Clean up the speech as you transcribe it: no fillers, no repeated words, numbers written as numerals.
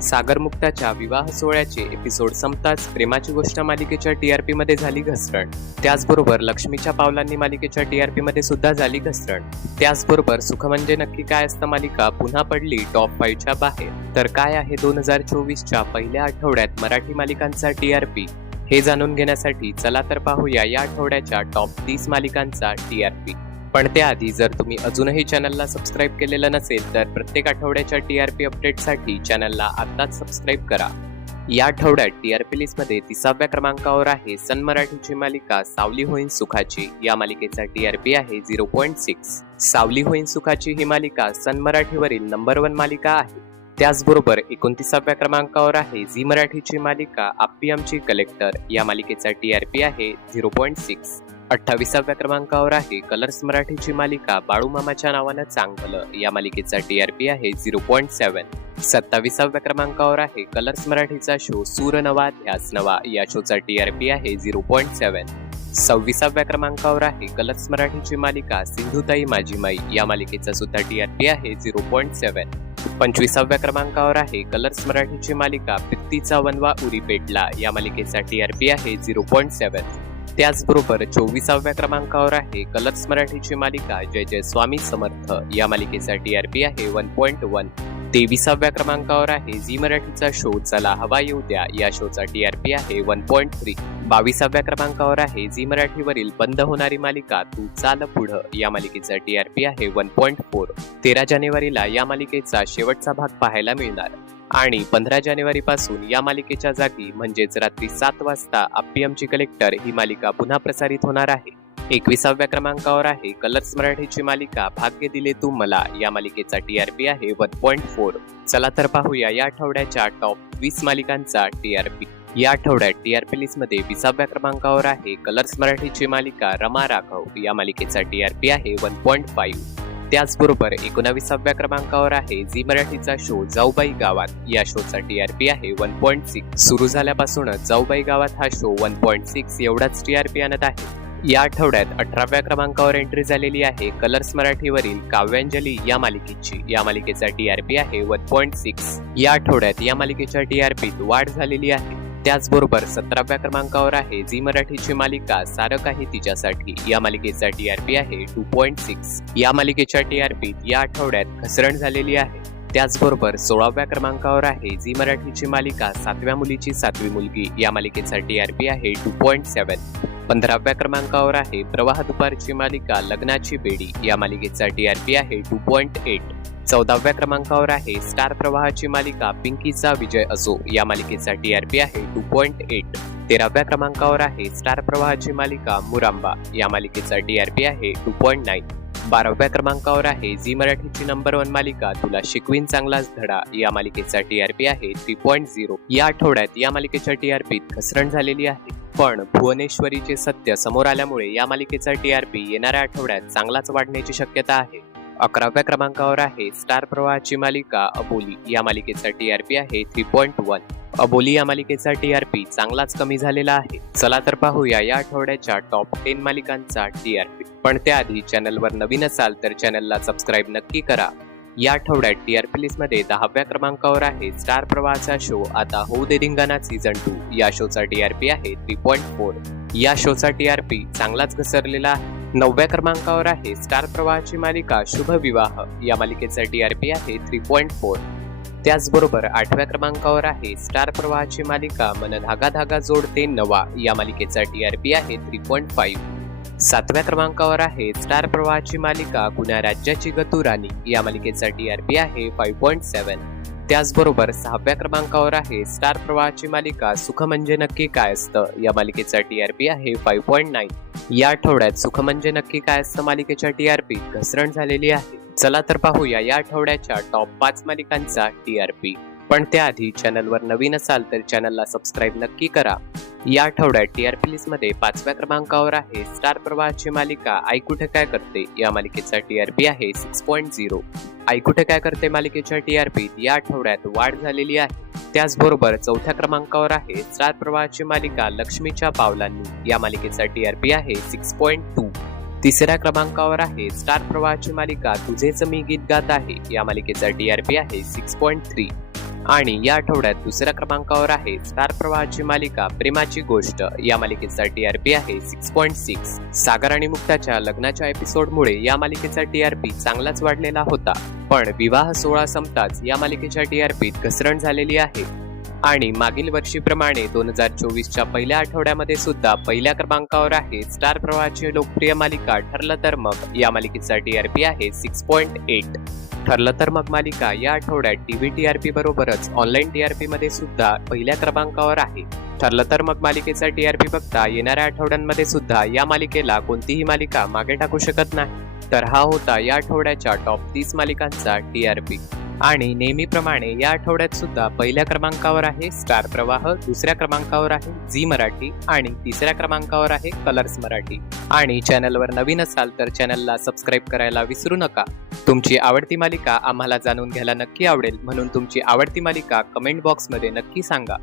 सागर मुक्ताच्या विवाह सोहळ्याचे एपिसोड संपताच प्रेमाची गोष्ट मालिकेच्या टीआरपी मध्ये झाली घसरण. त्याचबरोबर लक्ष्मीच्या पावलांनी मालिकेच्या टीआरपी मध्ये सुद्धा झाली घसरण. त्याचबरोबर सुख म्हणजे नक्की काय असतं मालिका पुन्हा पडली टॉप 5 च्या बाहेर. तर काय आहे 2024च्या पहिल्या आठवड्यात मराठी मालिकांचा टीआरपी हे जाणून घेण्यासाठी चला तर पाहूया या आठवड्याच्या टॉप 30 मालिकांचा टीआरपी. पण त्याआधी जर तुम्ही अजूनही चॅनलला सबस्क्राईब केलेलं नसेल तर प्रत्येक आठवड्याच्या टीआरपी अपडेटसाठी चॅनलला आत्ताच सबस्क्राईब करा. या आठवड्यात टीआरपी लिस्टमध्ये 30व्या क्रमांकावर आहे सन मराठीची मालिका सावली होईन सुखाची. या मालिकेचा टीआरपी आहे 0.6. सावली होईन सुखाची ही मालिका सन मराठीवरील नंबर 1 मालिका आहे. त्याचबरोबर 29व्या क्रमांकावर आहे झी मराठीची मालिका आप्पी आमची कलेक्टर. या मालिकेचा टीआरपी आहे 0.6. 28व्या क्रमांकावर आहे कलर्स मराठीची मालिका बाळूमामाच्या नावानं चांगलं. या मालिकेचा टीआरपी आहे 0.7. 27व्या क्रमांकावर आहे कलर्स मराठीचा शो सूर नवा ध्यास नवा. या शोचा टीआरपी आहे 0.7. 26व्या क्रमांकावर आहे कलर्स मराठीची मालिका सिंधुताई माझी माई. या मालिकेचा सुद्धा टीआरपी आहे 0.7. 25व्या क्रमांकावर आहे कलर्स मराठीची मालिका पित्तीचा वनवा उरी पेटला. या मालिकेचा टीआरपी आहे 0.7. त्याचबरोबर 24व्या क्रमांकावर आहे कलर्स मराठीची मालिका जय जय स्वामी समर्थ. या मालिकेचा टीआरपी आहे 1.1. 23व्या क्रमांकावर आहे झी मराठीचा शो चला हवा येऊ द्या. या शोचा टीआरपी आहे 1.3. 22व्या क्रमांकावर आहे झी मराठीवरील बंद होणारी मालिका तू चाल पुढं. या मालिकेचा टीआरपी आहे 1.4. 13 जानेवारीला या मालिकेचा शेवटचा भाग पाहायला मिळणार आणि 15 जानेवारी पासून या मालिकेच्या जागी म्हणजेच रात्री 7 वाजता आप्पी आमची कलेक्टर ही मालिका पुन्हा प्रसारित होणार आहे. 21व्या क्रमांकावर आहे कलर्स मराठीची मालिका भाग्य दिले तू मला. या मालिकेचा टीआरपी आहे 1.4. चला तर पाहूया या आठवड्याच्या टॉप 20 मालिकांचा टीआरपी. या आठवड्यात टीआरपी लिस्टमध्ये 20व्या क्रमांकावर आहे कलर्स मराठीची मालिका रमा राघव. या मालिकेचा टीआरपी आहे 1.5. त्याचबरोबर 19व्या क्रमांकावर आहे झी मराठीचा शो जाऊबाई गावात. या शोचा टीआरपी आहे 1.6. सुरू झाल्यापासूनच जाऊबाई गावात हा शो 1.6 एवढाच टीआरपी आणत आहे. या आठवड्यात 18व्या क्रमांकावर एंट्री झालेली आहे कलर्स मराठीवरील काव्यांजली या मालिकेची. या मालिकेचा टीआरपी आहे 1.6. या आठवड्यात या मालिकेच्या टीआरपीत वाढ झालेली आहे. त्याचबरोबर 17व्या क्रमांकावर आहे झी मराठीची मालिका सारं काही तिच्यासाठी. या मालिकेचा टीआरपी आहे 2.6. या मालिकेच्या टीआरपीत या आठवड्यात घसरण झालेली आहे. त्याचबरोबर 16व्या क्रमांकावर आहे झी मराठीची मालिका 7व्या मुलीची 7वी मुलगी. या मालिकेचा टीआरपी आहे 2.7. 15व्या क्रमांकावर आहे प्रवाह दुपारची मालिका लग्नाची बेडी. या मालिकेचा टीआरपी आहे 2.8. 14व्या क्रमांकावर आहे स्टार प्रवाहाची मालिका पिंकीचा विजय असो. या मालिकेचा टीआरपी आहे 2.8. 13व्या क्रमांकावर आहे स्टार प्रवाहाची मालिका मुरांबा. या मालिकेचा टीआरपी आहे 2.9. 12व्या क्रमांकावर आहे झी मराठीची नंबर 1 मालिका तुला शिकवीन चांगलाच धडा. या मालिकेचा टीआरपी आहे 3.0. या आठवड्यात या मालिकेच्या टीआरपीत घसरण झालेली आहे. पण भुवनेश्वरीचे सत्य समोर आल्यामुळे या मालिकेचा टीआरपी येणाऱ्या आठवड्यात चांगलाच वाढण्याची शक्यता आहे. 11व्या क्रमांकावर आहे स्टार प्रवाहाची मालिका अबोली. या मालिकेचा टीआरपी आहे 3.1. अबोली या मालिकेचा टीआरपी चांगलाच कमी झालेला आहे. चला तर पाहूया या आठवड्याच्या टॉप 10 मालिकांचा टीआरपी. पण त्याआधी चॅनलवर नवीन असाल तर चॅनलला सबस्क्राईब नक्की करा. या आठवड्यात टीआरपी लिस्टमध्ये 10व्या क्रमांकावर आहे स्टार प्रवाहाचा शो आता होऊ दे धिंगाणा सीझन 2. या शोचा टीआरपी आहे 3.4. या शोचा टीआरपी चांगलाच घसरलेला आहे. 9व्या क्रमांकावर आहे स्टार प्रवाहाची मालिका शुभ विवाह. या मालिकेचा टीआरपी आहे 3.4. त्याचबरोबर 8व्या क्रमांकावर आहे स्टार प्रवाहाची मालिका मन धागा धागा जोडते नवा. या मालिकेचा टीआरपी आहे 3.5. 7व्या क्रमांकावर आहे स्टार प्रवाहाची मालिका कुण्या राज्याची गतू राणी. या मालिकेचा टीआरपी आहे 5.7. त्याचबरोबर 6व्या क्रमांकावर आहे स्टार प्रवाहाची मालिका सुख म्हणजे नक्की काय असतं. या मालिकेचा टीआरपी आहे 5.9. या आठवड्यात सुख म्हणजे नक्की काय असतं मालिकेच्या टीआरपीत घसरण झालेली आहे. चला तर पाहूया या आठवड्याच्या टॉप 5 मालिकांचा टीआरपी. पण त्याआधी चॅनलवर नवीन असाल तर चॅनलला सबस्क्राईब नक्की करा. या आठवड्यात टीआरपी लिस्टमध्ये 5व्या क्रमांकावर आहे स्टार प्रवाहाची मालिका आई कुठे काय करते. या मालिकेचा टीआरपी आहे 6.0. आई कुठे काय करते मालिकेच्या टीआरपीत या आठवड्यात वाढ झालेली आहे. त्याचबरोबर 4थ्या क्रमांकावर आहे स्टार प्रवाहाची मालिका लक्ष्मीच्या पावलांनी. या मालिकेचा टीआरपी आहे 6.2. 3ऱ्या क्रमांकावर आहे स्टार प्रवाहाची मालिका तुझेच मी गीत गात आहे. या मालिकेचा टीआरपी आहे 6.3. आणि या आठवड्यात दुसऱ्या क्रमांकावर आहे स्टार प्रवाहाची मालिका प्रेमाची गोष्ट. या मालिकेचा टीआरपी आहे 6.6. सागर आणि मुक्ताच्या लग्नाच्या एपिसोडमुळे या मालिकेचा टीआरपी चांगलाच वाढलेला होता, पण विवाह सोहळा संपताच या मालिकेच्या टीआरपीत घसरण झालेली आहे. आणि मागील वर्षीप्रमाणे 2024च्या पहिल्या आठवड्यामध्ये सुद्धा पहिल्या क्रमांकावर आहे स्टार प्रवाहाची लोकप्रिय मालिका ठरलं तर मग. या मालिकेचा टीआरपी आहे 6.8. ठरलं तर मग मालिका या आठवड्यात टीव्ही टीआरपी बरोबरच ऑनलाईन टीआरपी मध्ये सुद्धा पहिल्या क्रमांकावर आहे. ठरलं तर मग मालिकेचा टीआरपी बघता येणाऱ्या आठवड्यांमध्ये सुद्धा या मालिकेला कोणतीही मालिका मागे टाकू शकत नाही. तर हा होता या आठवड्याच्या टॉप 30 मालिकांचा टीआरपी. आणि नेहमीप्रमाणे या आठवड्यात सुद्धा पहिल्या क्रमांकावर आहे स्टार प्रवाह, दुसऱ्या क्रमांकावर आहे झी मराठी आणि तिसऱ्या क्रमांकावर आहे कलर्स मराठी. आणि चॅनलवर नवीन असाल तर चॅनलला सबस्क्राईब करायला विसरू नका. तुमची आवडती मालिका आम्हाला जाणून घ्यायला नक्की आवडेल, म्हणून तुमची आवडती मालिका कमेंट बॉक्समध्ये नक्की सांगा.